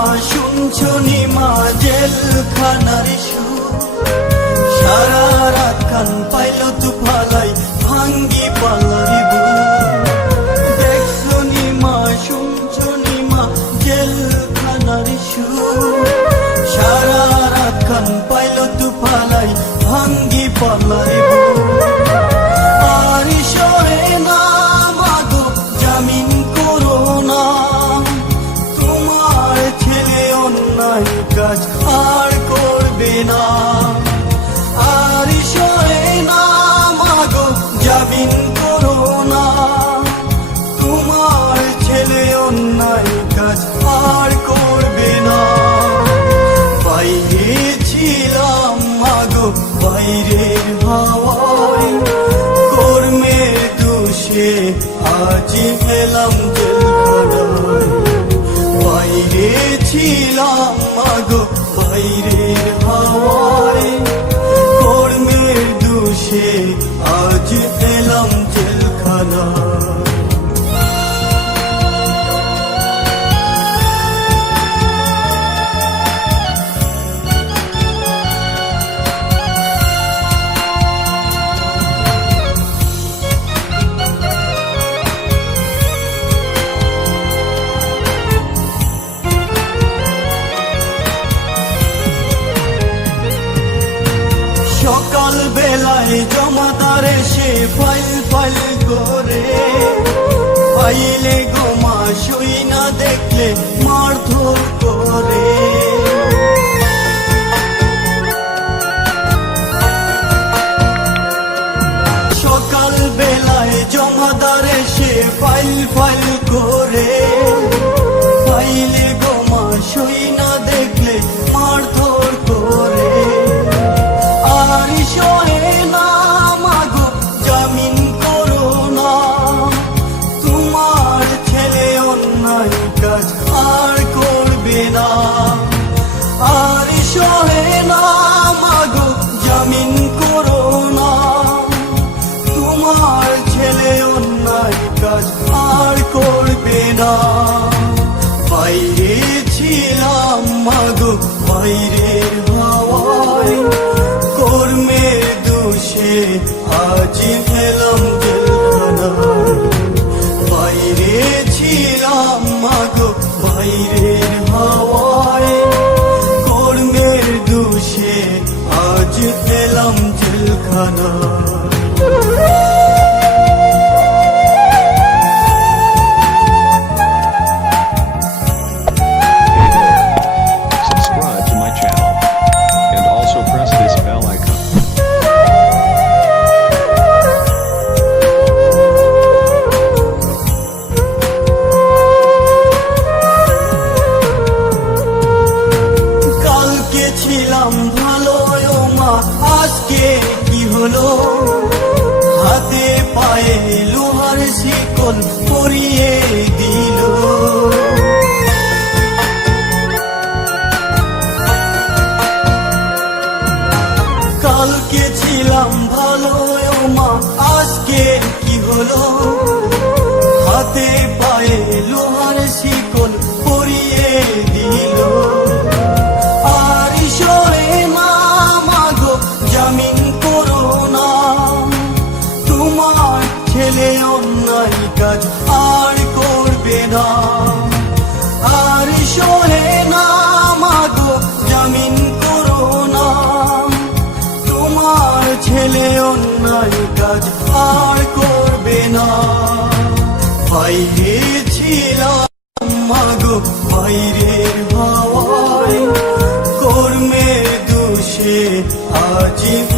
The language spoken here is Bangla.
শুনছো নিমা জেলখানার সুর, সারা রাত কান পাইল তু ফালাই ভাঙ্গি পালারি বুক। দেখছো নিমা শুনছো নিমা জেলখানার সুর, সারা রাত কান পাইল তু ফালাই ভাঙ্গি পালারি বুক। আর সরে না মাগো জামিন করো না, তোমার ছেলে অন্যায় কাজ আর করবে না। আর সরে না মাগো জামিন করো না, তোমার ছেলে অন্যায় কাজ আর করবে না। বাইরে ছিলাম মাগো বাইরের হাওয়ায়, কর্মের দোষে আজ এলাম জেলখানায়। বাইরে ছিলাম মাগো বাইরের হাওয়ায়, কর্মের দোষে আজ এলাম জেলখানায়। সকাল বেলায় জমাদার এসে ফাইল ফাইল করে, ফাইলে গোমা শুই না দেখলে মারধর করে। সকাল বেলায় জমাদার এসে ফাইল ফাইল করে, ফাইলে গোমা শুই না দেখলে মারধর করে। আর সরে না মাগো জামিন করো না, তোমার ছেলে অন্যায় কাজ আর করবে না। আর সরে না মাগো জামিন করো না, তোমার ছেলে অন্যায় কাজ আর করবে না। বাইরে ছিলাম মাগো বাইরের হাওয়ায়, কর্মের দোষে আজ এলাম জেলখানায়। বাইরে ছিলাম মাগো বাইরের হাওয়ায়, কর্মের দোষে আজ এলাম জেলখানায়। Subscribe to my channel and also press this bell icon. কালকে ছিলাম ভালো মা, আজকে কি হলো? হাতে পায়ে লোহার শিকল পরিয়ে দিল। কালকে ছিলাম ভালো মা, আজকে কি হলো? হাতে পায়ে লোহার শিকল পরিয়ে দিল। আর সরে না মাগো জামিন করো না, তোমার ছেলে অন্যায় কাজ আর করবে না। আর সরে না মাগো জামিন করো না, তোমার ছেলে অন্যায় কাজ আর করবে না। বাইরে ছিলাম মাগো বাইরের হাওয়ায়, কর্মের দোষে আজ